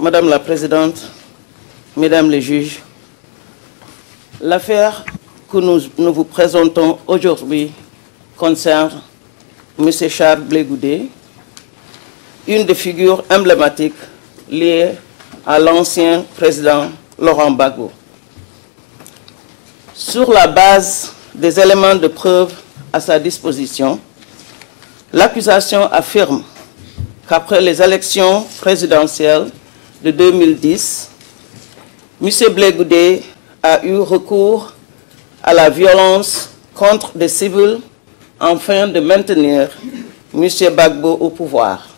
Madame la Présidente, Mesdames les juges, l'affaire que nous vous présentons aujourd'hui concerne M. Charles Blé Goudé, une des figures emblématiques liées à l'ancien président Laurent Gbagbo. Sur la base des éléments de preuve à sa disposition, l'accusation affirme qu'après les élections présidentielles de 2010, M. Blé Goudé a eu recours à la violence contre des civils afin de maintenir M. Gbagbo au pouvoir.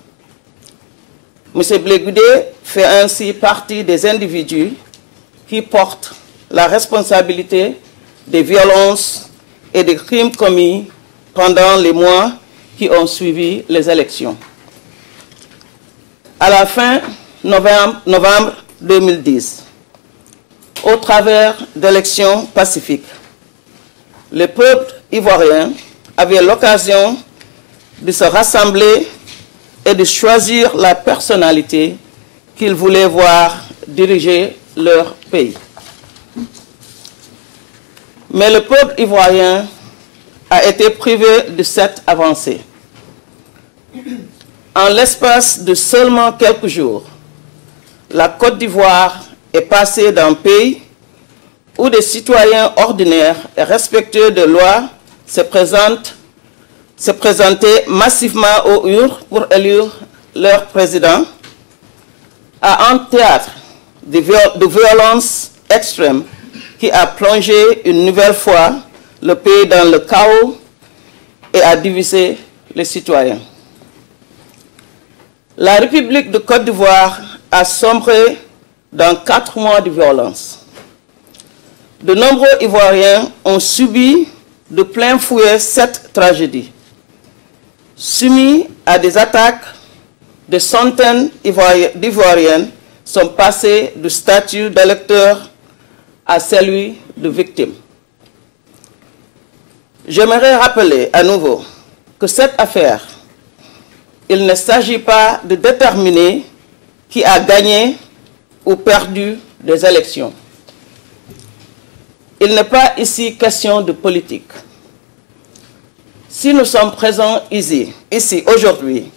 M. Blé Goudé fait ainsi partie des individus qui portent la responsabilité des violences et des crimes commis pendant les mois qui ont suivi les élections. À la fin novembre 2010, au travers d'élections pacifiques, le peuple ivoirien avait l'occasion de se rassembler et de choisir la personnalité qu'ils voulaient voir diriger leur pays. Mais le peuple ivoirien a été privé de cette avancée. En l'espace de seulement quelques jours, la Côte d'Ivoire est passée d'un pays où des citoyens ordinaires et respectueux de loi se présentaient massivement aux urnes pour élire leur président, à un théâtre de violence extrême qui a plongé une nouvelle fois le pays dans le chaos et a divisé les citoyens. La République de Côte d'Ivoire a sombré dans 4 mois de violence. De nombreux Ivoiriens ont subi de plein fouet cette tragédie. Soumis à des attaques, des centaines d'Ivoiriennes sont passées du statut d'électeur à celui de victime. J'aimerais rappeler à nouveau que cette affaire, il ne s'agit pas de déterminer qui a gagné ou perdu des élections. Il n'est pas ici question de politique. Si nous sommes présents ici aujourd'hui,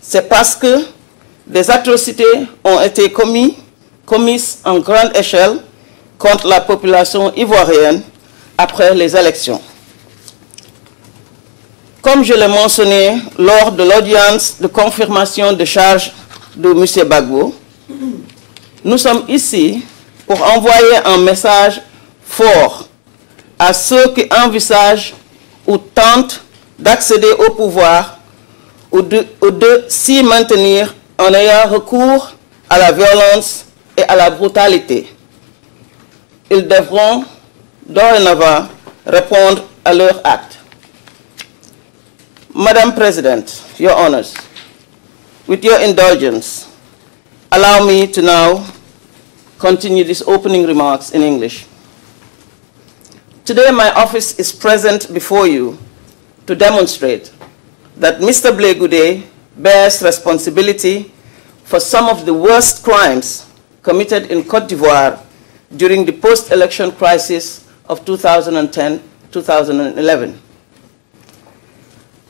c'est parce que des atrocités ont été commises en grande échelle contre la population ivoirienne après les élections. Comme je l'ai mentionné lors de l'audience de confirmation de charge de M. Gbagbo, nous sommes ici pour envoyer un message fort à ceux qui envisagent ou tentent d'accéder au pouvoir ou de s'y maintenir en ayant recours à la violence et à la brutalité. Ils devront dorénavant répondre à leurs actes. Madam President, Your Honors, with your indulgence, allow me to now continue these opening remarks in English. Today, my office is present before you to demonstrate that Mr. Blé Goudé bears responsibility for some of the worst crimes committed in Côte d'Ivoire during the post-election crisis of 2010-2011.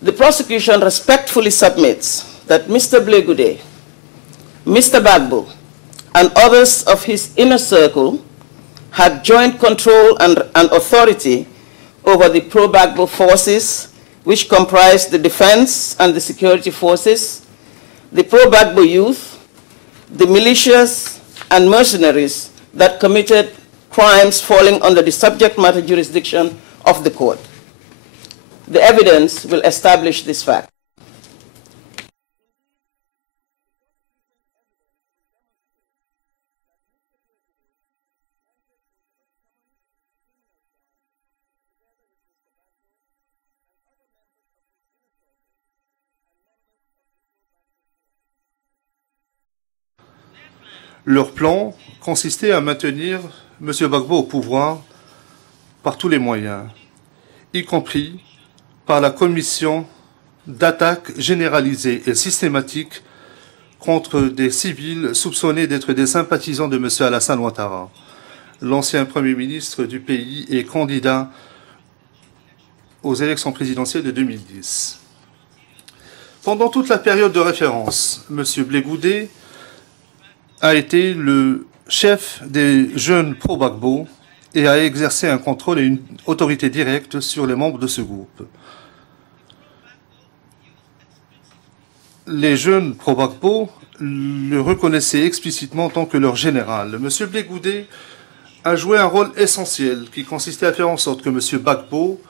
The prosecution respectfully submits that Mr. Blé Goudé, Mr. Gbagbo, and others of his inner circle had joint control and authority over the pro-Gbagbo forces, which comprised the defense and the security forces, the pro-Gbagbo youth, the militias and mercenaries that committed crimes falling under the subject matter jurisdiction of the court. The evidence will establish this fact. Leur plan consistait à maintenir M. Gbagbo au pouvoir par tous les moyens, y compris par la commission d'attaques généralisées et systématiques contre des civils soupçonnés d'être des sympathisants de M. Alassane Ouattara, l'ancien Premier ministre du pays et candidat aux élections présidentielles de 2010. Pendant toute la période de référence, M. Blé Goudé a été le chef des jeunes pro-Gbagbo et a exercé un contrôle et une autorité directe sur les membres de ce groupe. Les jeunes pro-Gbagbo le reconnaissaient explicitement en tant que leur général. M. Blé Goudé a joué un rôle essentiel qui consistait à faire en sorte que M. Gbagbo,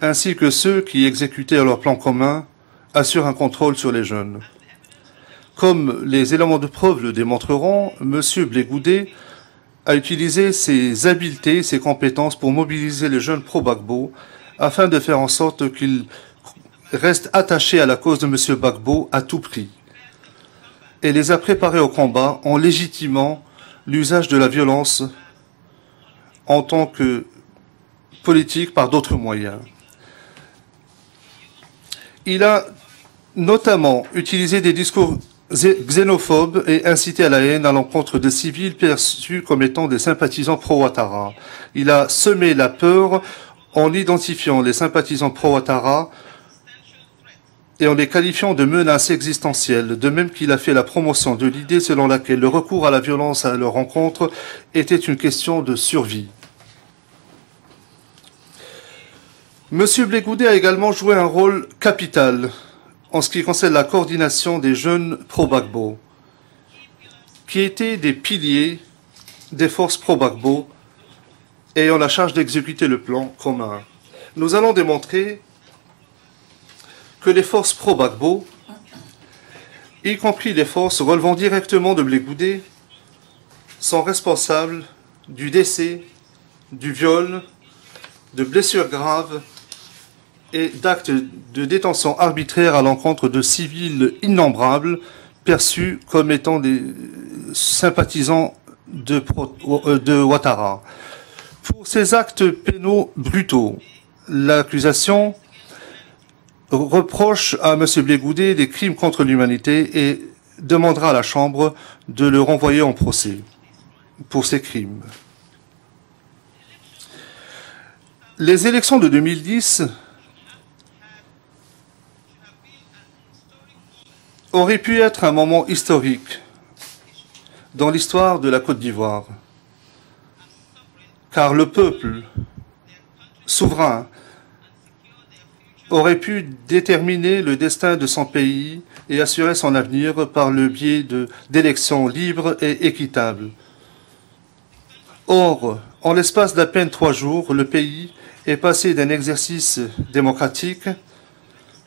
ainsi que ceux qui exécutaient leur plan commun, assurent un contrôle sur les jeunes. Comme les éléments de preuve le démontreront, M. Blé Goudé a utilisé ses habiletés, ses compétences pour mobiliser les jeunes pro-Gbagbo afin de faire en sorte qu'ils restent attachés à la cause de M. Gbagbo à tout prix et les a préparés au combat en légitimant l'usage de la violence en tant que politique par d'autres moyens. Il a notamment utilisé des discours xénophobes et incité à la haine à l'encontre de civils perçus comme étant des sympathisants pro-Ouattara. Il a semé la peur en identifiant les sympathisants pro-Ouattara et en les qualifiant de menaces existentielles, de même qu'il a fait la promotion de l'idée selon laquelle le recours à la violence à leur encontre était une question de survie. M. Blé Goudé a également joué un rôle capital en ce qui concerne la coordination des jeunes pro-Gbagbo, qui étaient des piliers des forces pro-Gbagbo ayant la charge d'exécuter le plan commun. Nous allons démontrer que les forces pro-Gbagbo, y compris les forces relevant directement de Blé Goudé, sont responsables du décès, du viol, de blessures graves et d'actes de détention arbitraire à l'encontre de civils innombrables perçus comme étant des sympathisants de Ouattara. Pour ces actes pénaux brutaux, l'accusation reproche à M. Blé Goudé des crimes contre l'humanité et demandera à la Chambre de le renvoyer en procès pour ces crimes. Les élections de 2010 auraient pu être un moment historique dans l'histoire de la Côte d'Ivoire, car le peuple souverain aurait pu déterminer le destin de son pays et assurer son avenir par le biais d'élections libres et équitables. Or, en l'espace d'à peine 3 jours, le pays est passé d'un exercice démocratique,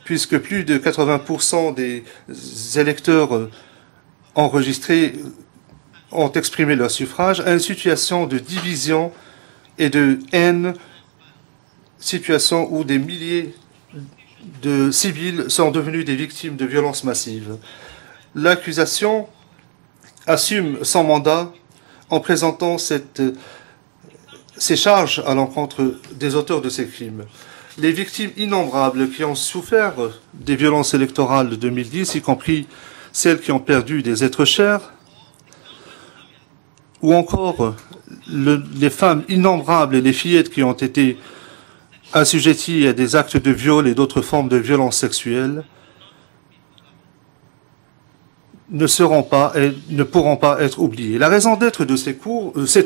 puisque plus de 80% des électeurs enregistrés ont exprimé leur suffrage, à une situation de division et de haine, situation où des milliers de civils sont devenus des victimes de violences massives. L'accusation assume son mandat en présentant ces charges à l'encontre des auteurs de ces crimes. Les victimes innombrables qui ont souffert des violences électorales de 2010, y compris celles qui ont perdu des êtres chers, ou encore les femmes innombrables et les fillettes qui ont été assujetties à des actes de viol et d'autres formes de violences sexuelles, ne seront pas et ne pourront pas être oubliées. La raison d'être de cette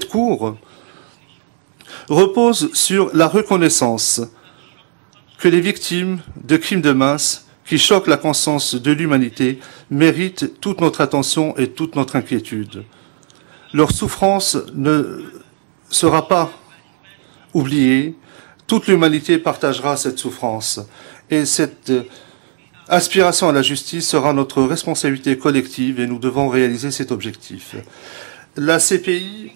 cour repose sur la reconnaissance que les victimes de crimes de masse qui choquent la conscience de l'humanité méritent toute notre attention et toute notre inquiétude. Leur souffrance ne sera pas oubliée. Toute l'humanité partagera cette souffrance. Et cette aspiration à la justice sera notre responsabilité collective et nous devons réaliser cet objectif. La CPI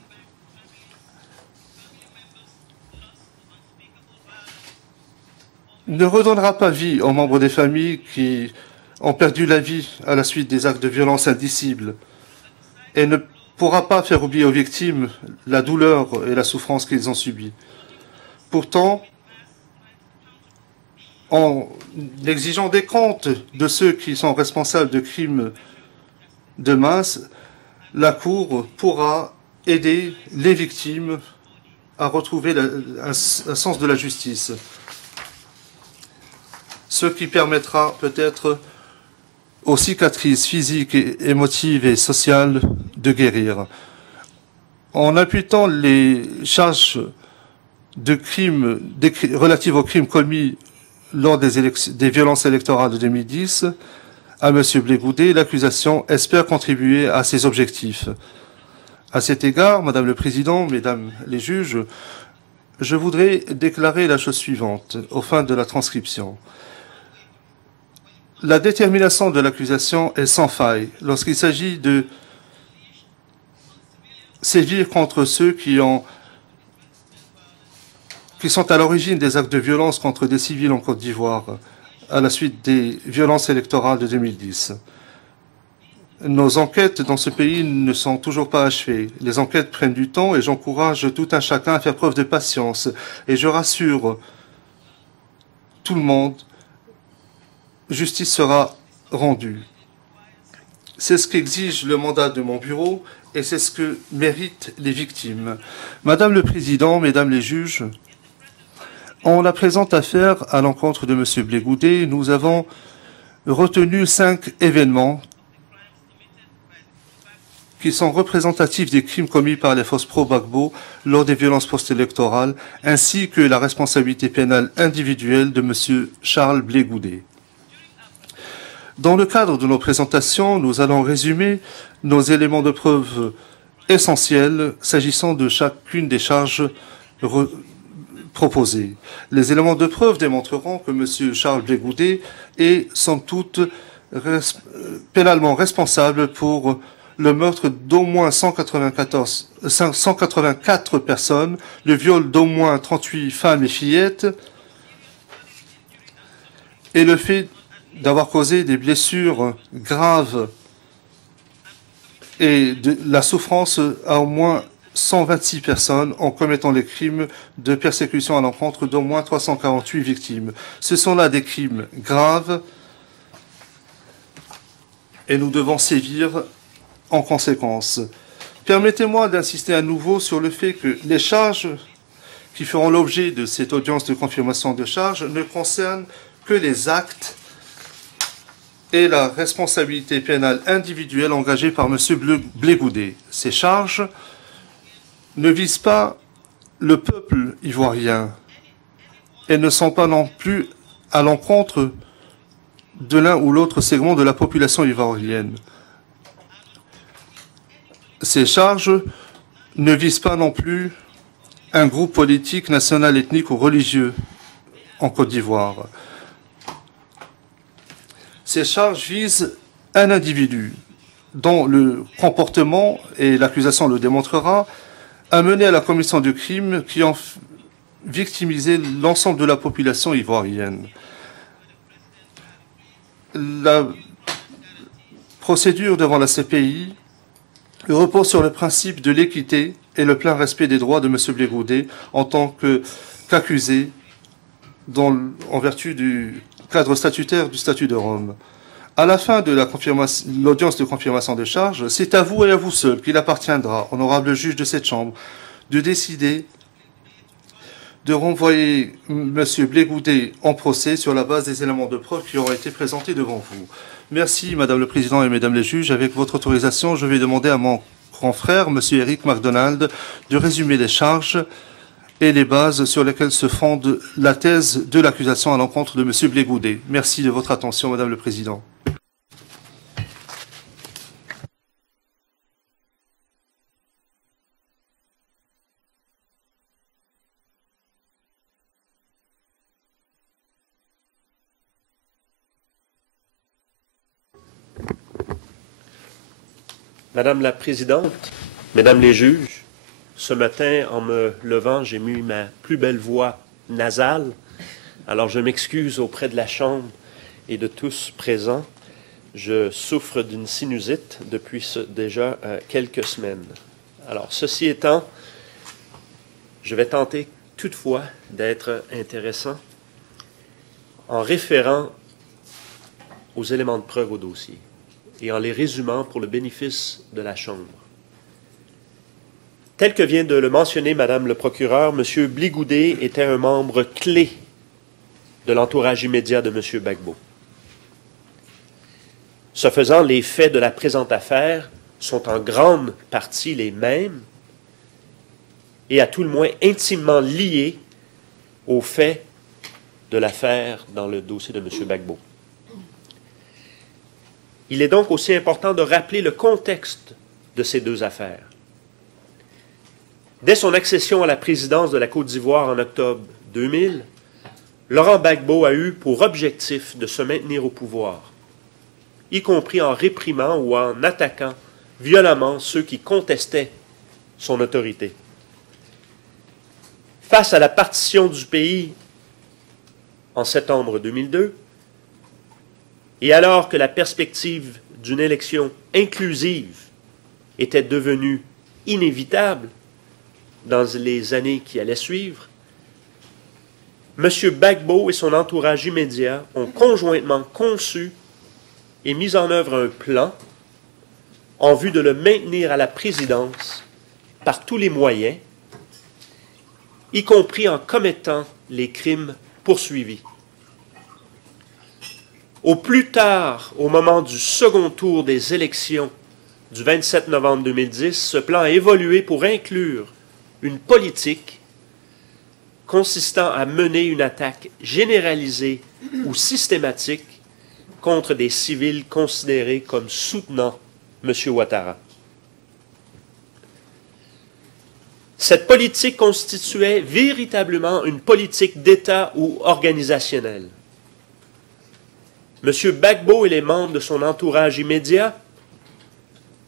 ne redonnera pas vie aux membres des familles qui ont perdu la vie à la suite des actes de violence indicibles et ne pourra pas faire oublier aux victimes la douleur et la souffrance qu'ils ont subies. Pourtant, en exigeant des comptes de ceux qui sont responsables de crimes Demain, la Cour pourra aider les victimes à retrouver un sens de la justice, ce qui permettra peut-être aux cicatrices physiques, émotives et sociales de guérir. En imputant les charges de crimes relatives aux crimes commis lors des violences électorales de 2010 à M. Blé Goudet, l'accusation espère contribuer à ses objectifs. À cet égard, Madame le Président, Mesdames les juges, je voudrais déclarer la chose suivante aux fins de la transcription. La détermination de l'accusation est sans faille lorsqu'il s'agit de sévir contre ceux qui sont à l'origine des actes de violence contre des civils en Côte d'Ivoire à la suite des violences électorales de 2010. Nos enquêtes dans ce pays ne sont toujours pas achevées. Les enquêtes prennent du temps et j'encourage tout un chacun à faire preuve de patience. Et je rassure tout le monde, justice sera rendue. C'est ce qu'exige le mandat de mon bureau et c'est ce que méritent les victimes. Madame le Président, Mesdames les juges, en la présente affaire à l'encontre de M. Blé Goudet, nous avons retenu 5 événements qui sont représentatifs des crimes commis par les forces pro-Gbagbo lors des violences post-électorales, ainsi que la responsabilité pénale individuelle de M. Charles Blé Goudet. Dans le cadre de nos présentations, nous allons résumer nos éléments de preuve essentiels s'agissant de chacune des charges proposées. Les éléments de preuve démontreront que M. Charles Blé Goudet est, somme toute, pénalement responsable pour le meurtre d'au moins 184 personnes, le viol d'au moins 38 femmes et fillettes, et le fait d'avoir causé des blessures graves et de la souffrance à au moins 126 personnes en commettant les crimes de persécution à l'encontre d'au moins 348 victimes. Ce sont là des crimes graves et nous devons sévir en conséquence. Permettez-moi d'insister à nouveau sur le fait que les charges qui feront l'objet de cette audience de confirmation de charges ne concernent que les actes et la responsabilité pénale individuelle engagée par M. Blé Goudet. Ces charges ne visent pas le peuple ivoirien et ne sont pas non plus à l'encontre de l'un ou l'autre segment de la population ivoirienne. Ces charges ne visent pas non plus un groupe politique, national, ethnique ou religieux en Côte d'Ivoire. Ces charges visent un individu dont le comportement, et l'accusation le démontrera, a mené à la commission de crimes qui ont victimisé l'ensemble de la population ivoirienne. La procédure devant la CPI repose sur le principe de l'équité et le plein respect des droits de M. Blé Goudet en tant qu'accusé en vertu du cadre statutaire du statut de Rome. À la fin de l'audience de confirmation de charges, c'est à vous et à vous seul qu'il appartiendra, honorable juge de cette Chambre, de décider de renvoyer M. Blé Goudet en procès sur la base des éléments de preuve qui auront été présentés devant vous. Merci, Madame le Président et Mesdames les juges. Avec votre autorisation, je vais demander à mon grand frère, M. Eric MacDonald, de résumer les charges et les bases sur lesquelles se fonde la thèse de l'accusation à l'encontre de M. Blé Goudet. Merci de votre attention, Madame le Président. Madame la Présidente, Mesdames les juges, ce matin, en me levant, j'ai mis ma plus belle voix nasale. Alors, je m'excuse auprès de la Chambre et de tous présents. Je souffre d'une sinusite depuis déjà quelques semaines. Alors, ceci étant, je vais tenter toutefois d'être intéressant en référant aux éléments de preuve au dossier. et en les résumant pour le bénéfice de la Chambre. Tel que vient de le mentionner Madame le procureur, M. Bligoudé était un membre clé de l'entourage immédiat de M. Gbagbo. Ce faisant, les faits de la présente affaire sont en grande partie les mêmes et à tout le moins intimement liés aux faits de l'affaire dans le dossier de M. Gbagbo. Il est donc aussi important de rappeler le contexte de ces deux affaires. Dès son accession à la présidence de la Côte d'Ivoire en octobre 2000, Laurent Gbagbo a eu pour objectif de se maintenir au pouvoir, y compris en réprimant ou en attaquant violemment ceux qui contestaient son autorité. Face à la partition du pays en septembre 2002, et alors que la perspective d'une élection inclusive était devenue inévitable dans les années qui allaient suivre, M. Gbagbo et son entourage immédiat ont conjointement conçu et mis en œuvre un plan en vue de le maintenir à la présidence par tous les moyens, y compris en commettant les crimes poursuivis. Au plus tard, au moment du second tour des élections du 27 novembre 2010, ce plan a évolué pour inclure une politique consistant à mener une attaque généralisée ou systématique contre des civils considérés comme soutenant M. Ouattara. Cette politique constituait véritablement une politique d'État ou organisationnelle. M. Gbagbo et les membres de son entourage immédiat,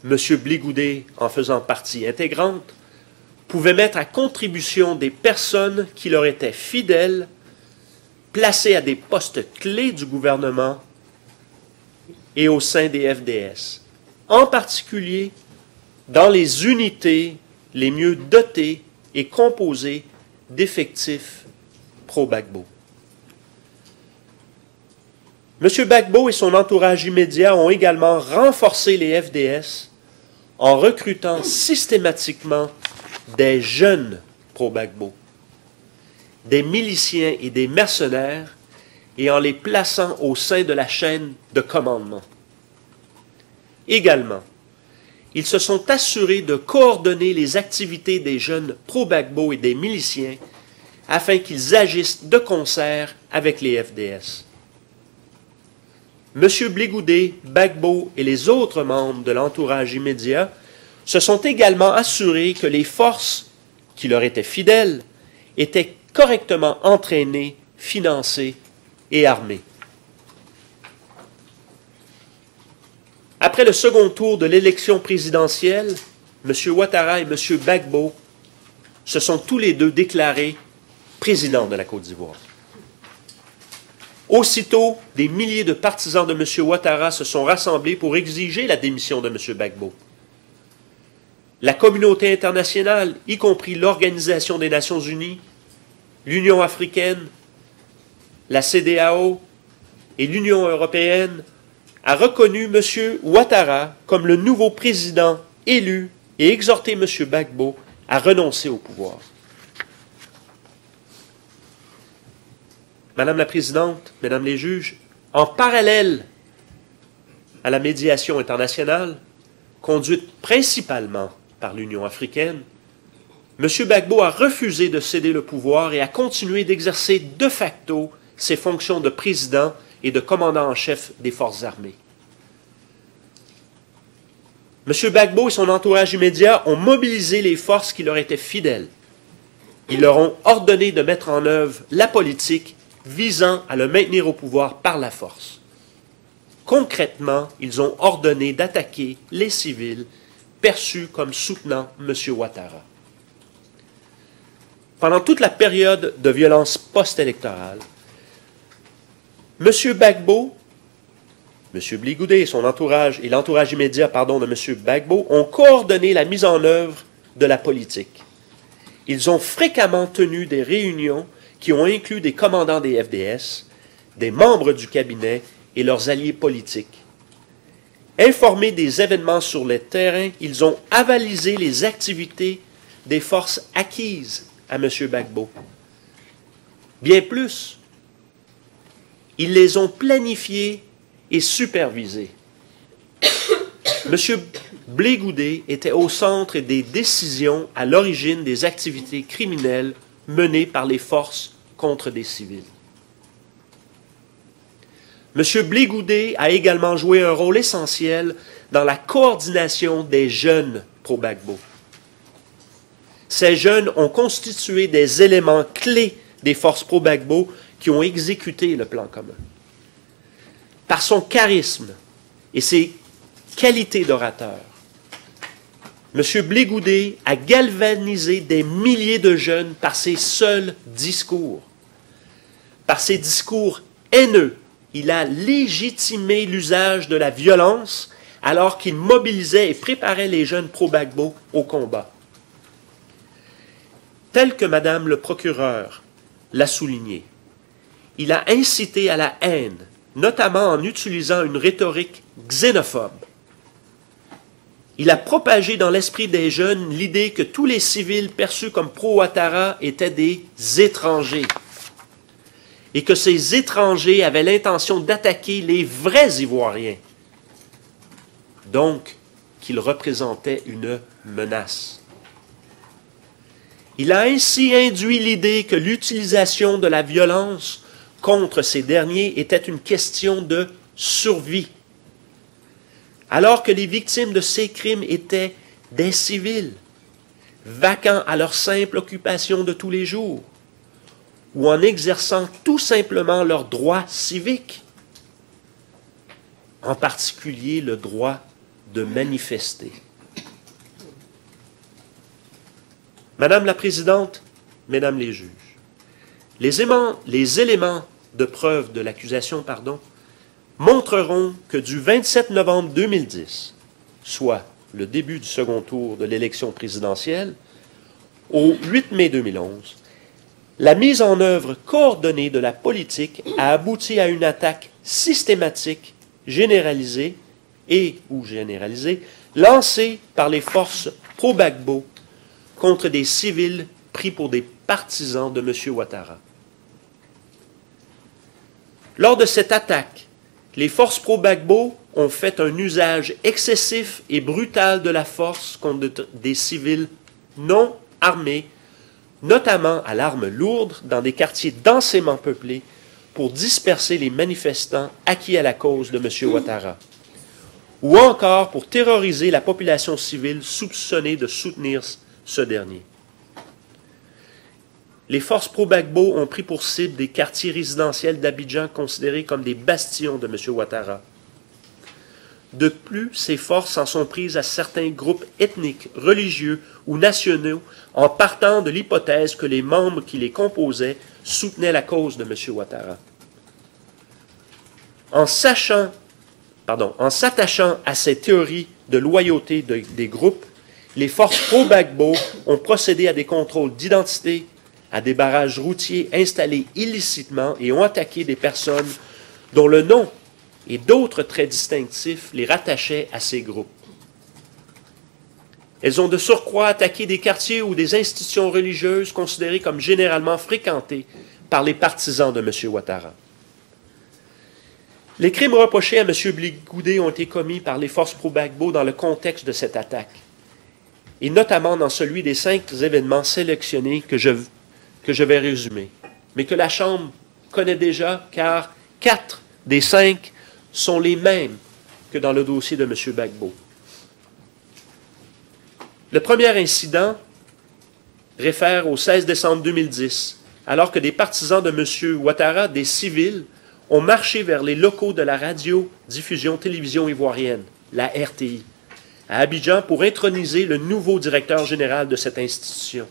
M. Bligoudé en faisant partie intégrante, pouvaient mettre à contribution des personnes qui leur étaient fidèles, placées à des postes clés du gouvernement et au sein des FDS, en particulier dans les unités les mieux dotées et composées d'effectifs pro-Gbagbo. M. Gbagbo et son entourage immédiat ont également renforcé les FDS en recrutant systématiquement des jeunes pro-Gbagbo, des miliciens et des mercenaires, et en les plaçant au sein de la chaîne de commandement. Également, ils se sont assurés de coordonner les activités des jeunes pro-Gbagbo et des miliciens afin qu'ils agissent de concert avec les FDS. M. Bligoudé, Gbagbo et les autres membres de l'entourage immédiat se sont également assurés que les forces qui leur étaient fidèles étaient correctement entraînées, financées et armées. Après le second tour de l'élection présidentielle, M. Ouattara et M. Gbagbo se sont tous les deux déclarés présidents de la Côte d'Ivoire. Aussitôt, des milliers de partisans de M. Ouattara se sont rassemblés pour exiger la démission de M. Gbagbo. La communauté internationale, y compris l'Organisation des Nations Unies, l'Union africaine, la CEDEAO et l'Union européenne, a reconnu M. Ouattara comme le nouveau président élu et exhorté M. Gbagbo à renoncer au pouvoir. Madame la Présidente, Mesdames les juges, en parallèle à la médiation internationale, conduite principalement par l'Union africaine, M. Gbagbo a refusé de céder le pouvoir et a continué d'exercer de facto ses fonctions de président et de commandant en chef des forces armées. M. Gbagbo et son entourage immédiat ont mobilisé les forces qui leur étaient fidèles. Ils leur ont ordonné de mettre en œuvre la politique visant à le maintenir au pouvoir par la force. Concrètement, ils ont ordonné d'attaquer les civils perçus comme soutenant M. Ouattara. Pendant toute la période de violence post-électorale, M. Gbagbo, M. Bligoudé et son entourage, et l'entourage immédiat, de M. Gbagbo, ont coordonné la mise en œuvre de la politique. Ils ont fréquemment tenu des réunions qui ont inclus des commandants des FDS, des membres du cabinet et leurs alliés politiques. Informés des événements sur le terrain, ils ont avalisé les activités des forces acquises à M. Gbagbo. Bien plus, ils les ont planifiées et supervisées. M. Blé Goudet était au centre des décisions à l'origine des activités criminelles menées par les forces contre des civils. M. Blé Goudet a également joué un rôle essentiel dans la coordination des jeunes pro-Gbagbo. Ces jeunes ont constitué des éléments clés des forces pro-Gbagbo qui ont exécuté le plan commun. Par son charisme et ses qualités d'orateur, M. Blé Goudet a galvanisé des milliers de jeunes par ses seuls discours. Par ses discours haineux, il a légitimé l'usage de la violence alors qu'il mobilisait et préparait les jeunes pro-Gbagbo au combat. Tel que Madame le procureur l'a souligné, il a incité à la haine, notamment en utilisant une rhétorique xénophobe. Il a propagé dans l'esprit des jeunes l'idée que tous les civils perçus comme pro-Ouattara étaient des étrangers et que ces étrangers avaient l'intention d'attaquer les vrais Ivoiriens, donc qu'ils représentaient une menace. Il a ainsi induit l'idée que l'utilisation de la violence contre ces derniers était une question de survie, alors que les victimes de ces crimes étaient des civils, vaquant à leur simple occupation de tous les jours, ou en exerçant tout simplement leurs droits civiques, en particulier le droit de manifester. Madame la Présidente, Mesdames les juges, les éléments de preuve de l'accusation, montreront que du 27 novembre 2010, soit le début du second tour de l'élection présidentielle, au 8 mai 2011, la mise en œuvre coordonnée de la politique a abouti à une attaque systématique, généralisée ou généralisée, lancée par les forces pro-Gbagbo contre des civils pris pour des partisans de M. Ouattara. Lors de cette attaque, les forces pro-Gbagbo ont fait un usage excessif et brutal de la force contre des civils non armés, notamment à l'arme lourde, dans des quartiers densément peuplés, pour disperser les manifestants acquis à la cause de M. Ouattara, ou encore pour terroriser la population civile soupçonnée de soutenir ce dernier. Les forces pro-Gbagbo ont pris pour cible des quartiers résidentiels d'Abidjan considérés comme des bastions de M. Ouattara. De plus, ces forces en sont prises à certains groupes ethniques, religieux ou nationaux en partant de l'hypothèse que les membres qui les composaient soutenaient la cause de M. Ouattara. En s'attachant à ces théories de loyauté des groupes, les forces pro-Gbagbo ont procédé à des contrôles d'identité, à des barrages routiers installés illicitement et ont attaqué des personnes dont le nom et d'autres traits distinctifs les rattachaient à ces groupes. Elles ont de surcroît attaqué des quartiers ou des institutions religieuses considérées comme généralement fréquentées par les partisans de M. Ouattara. Les crimes reprochés à M. Blé Goudet ont été commis par les forces pro-Gbagbo dans le contexte de cette attaque, et notamment dans celui des 5 événements sélectionnés que je vais résumer, mais que la Chambre connaît déjà, car 4 des 5 sont les mêmes que dans le dossier de M. Gbagbo. Le premier incident réfère au 16 décembre 2010, alors que des partisans de M. Ouattara, des civils, ont marché vers les locaux de la radio-diffusion-télévision ivoirienne, la RTI, à Abidjan pour introniser le nouveau directeur général de cette institution.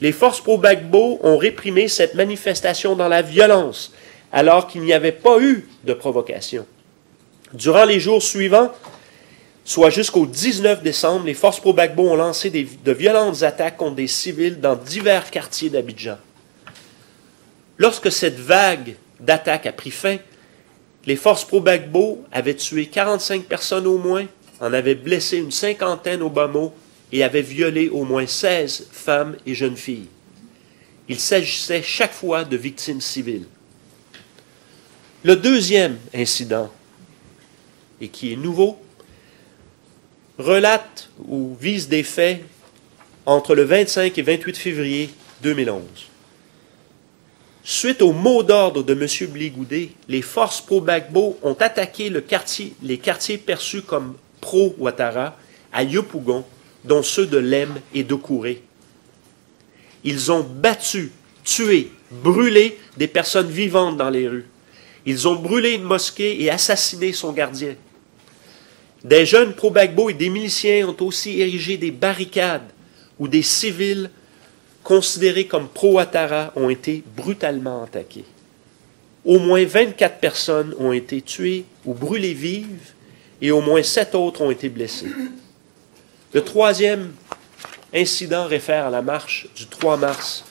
Les forces pro-Gbagbo ont réprimé cette manifestation dans la violence, alors qu'il n'y avait pas eu de provocation. Durant les jours suivants, soit jusqu'au 19 décembre, les forces pro-Gbagbo ont lancé de violentes attaques contre des civils dans divers quartiers d'Abidjan. Lorsque cette vague d'attaques a pris fin, les forces pro-Gbagbo avaient tué 45 personnes au moins, en avaient blessé une cinquantaine au bas mot et avaient violé au moins 16 femmes et jeunes filles. Il s'agissait chaque fois de victimes civiles. Le deuxième incident, et qui est nouveau, relate ou vise des faits entre le 25 et 28 février 2011. Suite au mot d'ordre de M. Blé-Goudet, les forces pro-Gbagbo ont attaqué les quartiers perçus comme pro-Ouattara à Yopougon, dont ceux de Lem et d'Okouré. Ils ont battu, tué, brûlé des personnes vivantes dans les rues. Ils ont brûlé une mosquée et assassiné son gardien. Des jeunes pro-Gbagbo et des miliciens ont aussi érigé des barricades où des civils considérés comme pro-Ouattara ont été brutalement attaqués. Au moins 24 personnes ont été tuées ou brûlées vives et au moins 7 autres ont été blessées. Le troisième incident réfère à la marche du 3 mars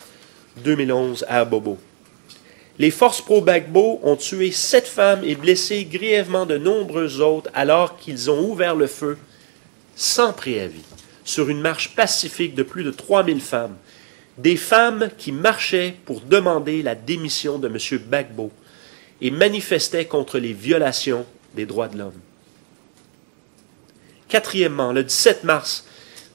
2011 à Abobo. Les forces pro-Gbagbo ont tué 7 femmes et blessé grièvement de nombreuses autres alors qu'ils ont ouvert le feu sans préavis sur une marche pacifique de plus de 3000 femmes. Des femmes qui marchaient pour demander la démission de M. Gbagbo et manifestaient contre les violations des droits de l'homme. Quatrièmement, le 17 mars,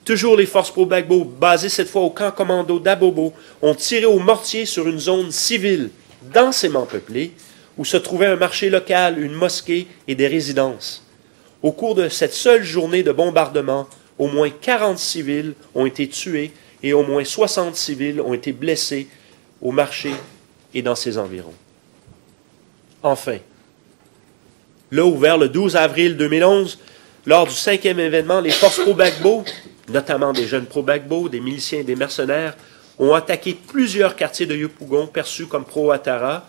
toujours les forces pro-Gbagbo, basées cette fois au camp commando d'Abobo, ont tiré au mortier sur une zone civile densément peuplée où se trouvait un marché local, une mosquée et des résidences. Au cours de cette seule journée de bombardement, au moins 40 civils ont été tués et au moins 60 civils ont été blessés au marché et dans ses environs. Enfin, là, vers le 12 avril 2011, lors du 5e événement, les forces pro-Gbagbo, notamment des jeunes pro-Gbagbo, des miliciens et des mercenaires, ont attaqué plusieurs quartiers de Yopougon perçus comme pro-Ouattara,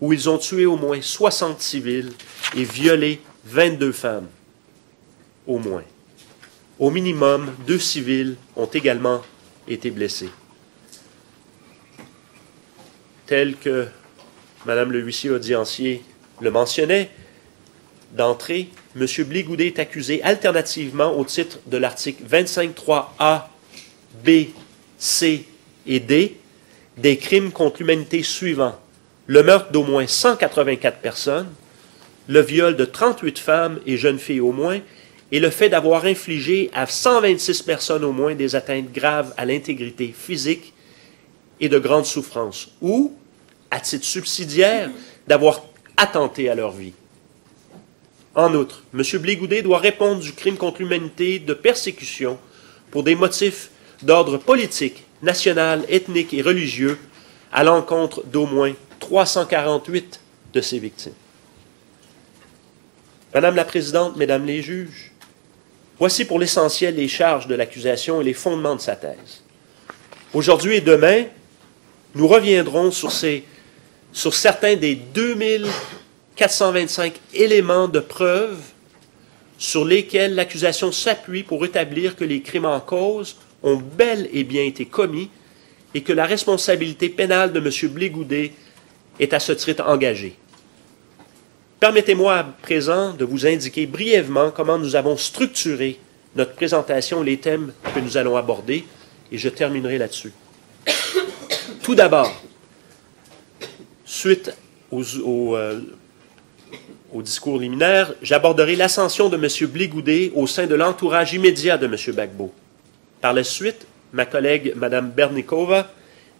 où ils ont tué au moins 60 civils et violé 22 femmes, au moins. Au minimum, 2 civils ont également été blessés. Tel que Mme le huissier audiencier le mentionnait, d'entrée, M. Blé-Goudet est accusé alternativement au titre de l'article 25.3a, B, C et D des crimes contre l'humanité suivants: le meurtre d'au moins 184 personnes, le viol de 38 femmes et jeunes filles au moins, et le fait d'avoir infligé à 126 personnes au moins des atteintes graves à l'intégrité physique et de grandes souffrances, ou, à titre subsidiaire, d'avoir attenté à leur vie. En outre, M. Blé-Goudet doit répondre du crime contre l'humanité de persécution pour des motifs d'ordre politique, national, ethnique et religieux à l'encontre d'au moins 348 de ses victimes. Madame la Présidente, Mesdames les juges, voici pour l'essentiel les charges de l'accusation et les fondements de sa thèse. Aujourd'hui et demain, nous reviendrons sur certains des 2425 éléments de preuve sur lesquels l'accusation s'appuie pour établir que les crimes en cause ont bel et bien été commis et que la responsabilité pénale de M. Blé-Goudet est à ce titre engagée. Permettez-moi à présent de vous indiquer brièvement comment nous avons structuré notre présentation, les thèmes que nous allons aborder, et je terminerai là-dessus. Tout d'abord, suite au discours liminaire, j'aborderai l'ascension de M. Blé-Goudet au sein de l'entourage immédiat de M. Gbagbo. Par la suite, ma collègue Mme Bernikova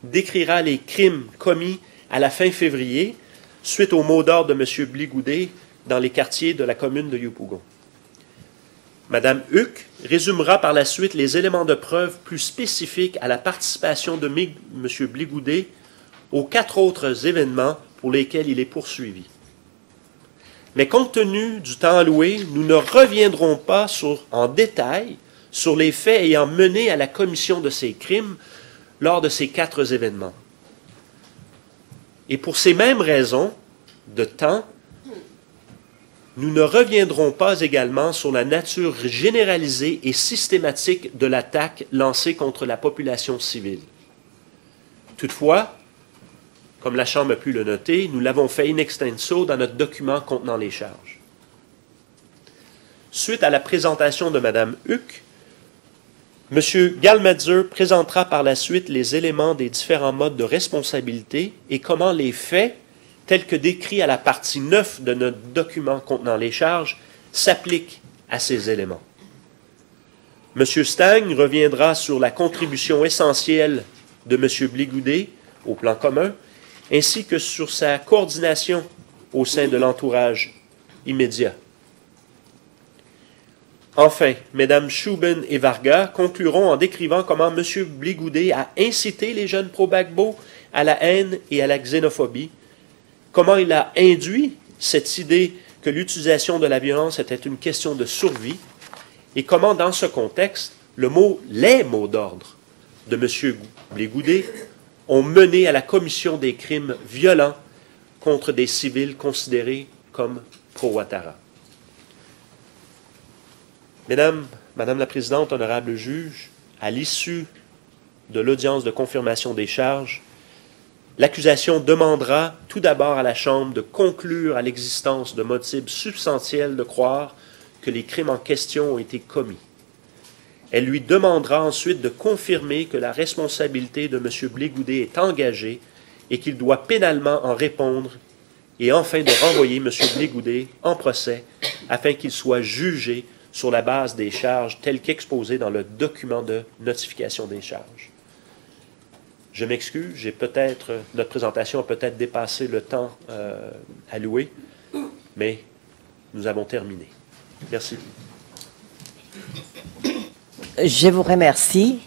décrira les crimes commis à la fin février suite au mot d'ordre de M. Blé-Goudet dans les quartiers de la commune de Yopougon. Mme Huck résumera par la suite les éléments de preuve plus spécifiques à la participation de M. Blé-Goudet aux 4 autres événements pour lesquels il est poursuivi. Mais compte tenu du temps alloué, nous ne reviendrons pas en détail sur les faits ayant mené à la commission de ces crimes lors de ces 4 événements. Et pour ces mêmes raisons de temps, nous ne reviendrons pas également sur la nature généralisée et systématique de l'attaque lancée contre la population civile. Toutefois, Comme la Chambre a pu le noter, nous l'avons fait in extenso dans notre document contenant les charges. Suite à la présentation de Mme Huck, M. Galmetzer présentera par la suite les éléments des différents modes de responsabilité et comment les faits, tels que décrits à la partie 9 de notre document contenant les charges, s'appliquent à ces éléments. M. Stang reviendra sur la contribution essentielle de M. Blégoudet au plan commun, ainsi que sur sa coordination au sein de l'entourage immédiat. Enfin, Mesdames Shubin et Varga concluront en décrivant comment M. Blégoudet a incité les jeunes pro-Gbagbo à la haine et à la xénophobie, comment il a induit cette idée que l'utilisation de la violence était une question de survie, et comment, dans ce contexte, les mots d'ordre de M. Blégoudet ont mené à la commission des crimes violents contre des civils considérés comme pro-Ouattara. Madame la Présidente, honorable juge, à l'issue de l'audience de confirmation des charges, l'accusation demandera tout d'abord à la Chambre de conclure à l'existence de motifs substantiels de croire que les crimes en question ont été commis. Elle lui demandera ensuite de confirmer que la responsabilité de M. Blégoudet est engagée et qu'il doit pénalement en répondre, et enfin de renvoyer M. Blégoudet en procès afin qu'il soit jugé sur la base des charges telles qu'exposées dans le document de notification des charges. Je m'excuse, notre présentation a peut-être dépassé le temps alloué, mais nous avons terminé. Merci. Je vous remercie.